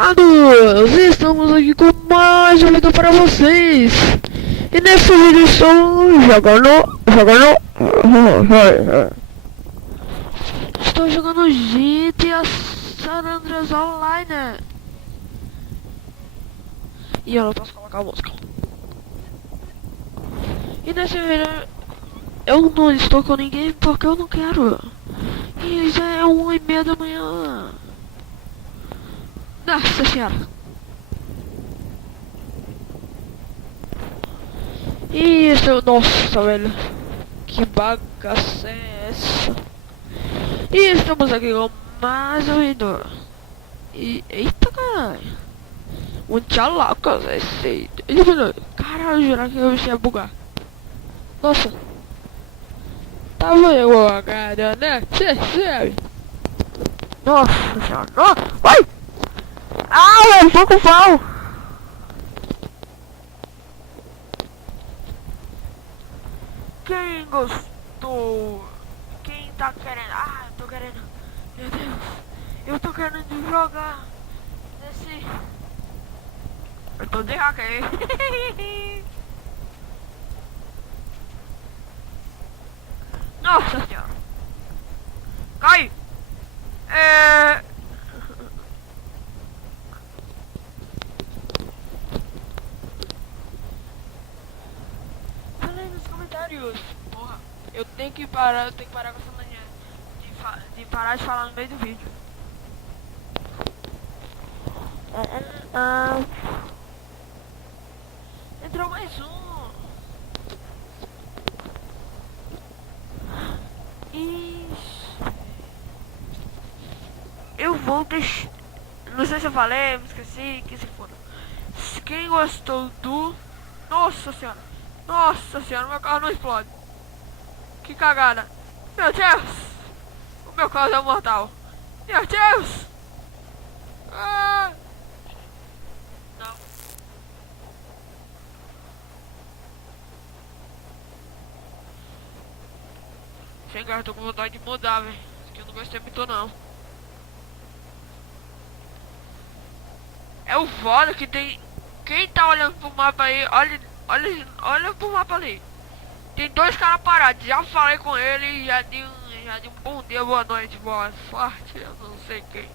rapaziadas, estamos aqui com mais um vídeo para vocês. E nesse vídeo estou jogando GTA San Andreas Online. E eu não posso colocar a música. E nesse vídeo eu não estou com ninguém porque eu não quero. E já é 1h30 da manhã. Nossa senhora. Isso, nossa, velho. Que bagaça é essa? E estamos aqui com mais um vídeo. E eita, caralho. Muito louco esse. Caralho, jura que eu ia bugar. Nossa. Tava eu agora, né? Sério. Nossa senhora. Ai! Ah, eu vou com o pau. Quem gostou? Quem tá querendo? Ah, eu tô querendo. Meu Deus. Eu tô querendo jogar nesse. Eu tô de hack aí. Nossa senhora. Cai. Nos comentários, porra, eu tenho que parar com essa mania de parar de falar no meio do vídeo. Entrou mais um. Ixi. Eu vou deixar. Não sei se eu falei, me esqueci, que se for. Quem gostou do. Nossa senhora! Nossa senhora, meu carro não explode. Que cagada. Meu Deus. O meu carro é mortal. Meu Deus. Ah. Não. Sem garra, tô com vontade de mudar, velho. Isso aqui eu não gostei muito não. É o foda que tem. Quem tá olhando pro mapa aí, olha pro mapa ali. Tem dois caras parados, já falei com ele, já de um bom dia, boa noite, boa sorte, eu não sei quem.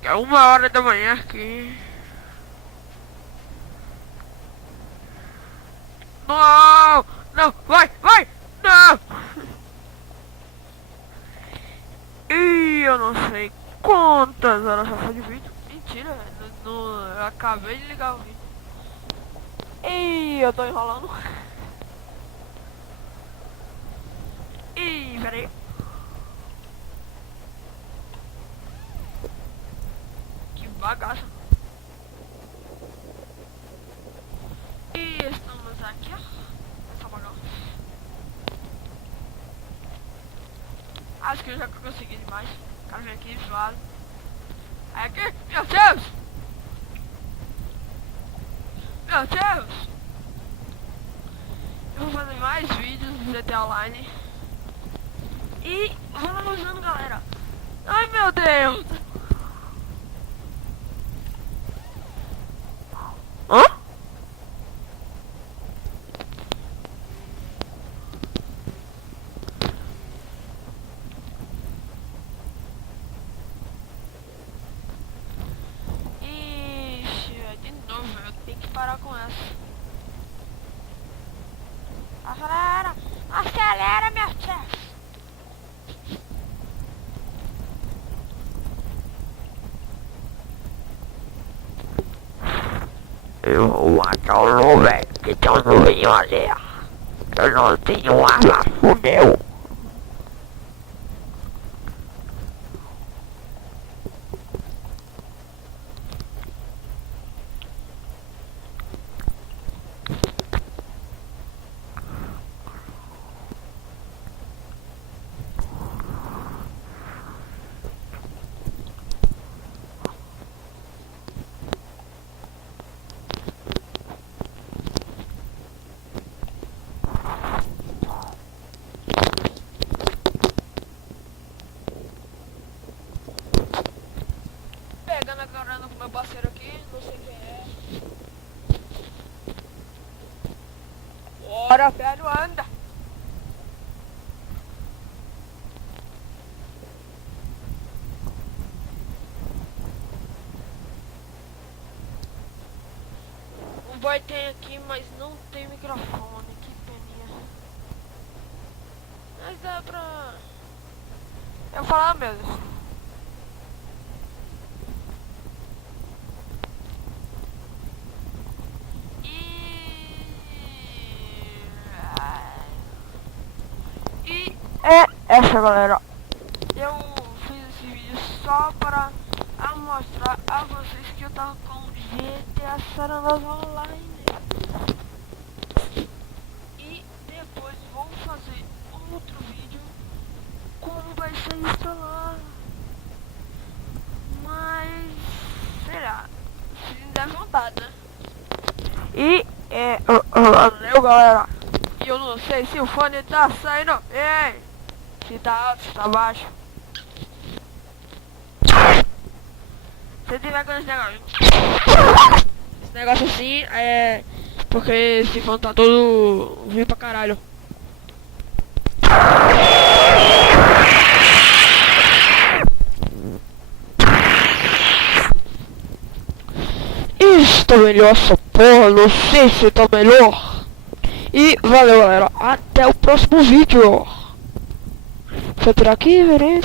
Que é 1h da manhã aqui. Não, não, vai, não. E eu não sei quantas horas já foi de vídeo. Mentira, eu acabei de ligar o vídeo. E eu tô enrolando. Ih, peraí. Que bagaça. E estamos aqui, ó. Essa bagaça. Acho que eu já consegui demais. Cara, vem aqui zoado. Aí aqui, meu Deus! Meu Deus! Eu vou fazer mais vídeos do GTA Online. E vamos usando, galera. Ai, meu Deus! Hã? Ixi, de novo, eu tenho que parar com essa. Acelera, meu chefe! Eu vou matar o Luvek, que tem um novinho ali. Eu não tenho arma, fudeu. meu parceiro aqui, não sei quem é. Bora, velho, anda! O boy tem aqui, mas não tem microfone, que peninha. Mas dá pra eu falar mesmo. E é essa, galera. Eu fiz esse vídeo só para mostrar a vocês que eu tava com GTA San Andreas Online. E depois vou fazer outro vídeo como vai ser instalar. Mas será? Se der vontade, né? E valeu, galera. E eu não sei se o fone tá saindo bem, se tá alto, se tá baixo. Se tiver com esse negócio assim, é porque esse fone tá todo ruim pra caralho. Está melhor essa porra, não sei se tá melhor. E valeu, galera, até o próximo vídeo. Vou tirar aqui, verei.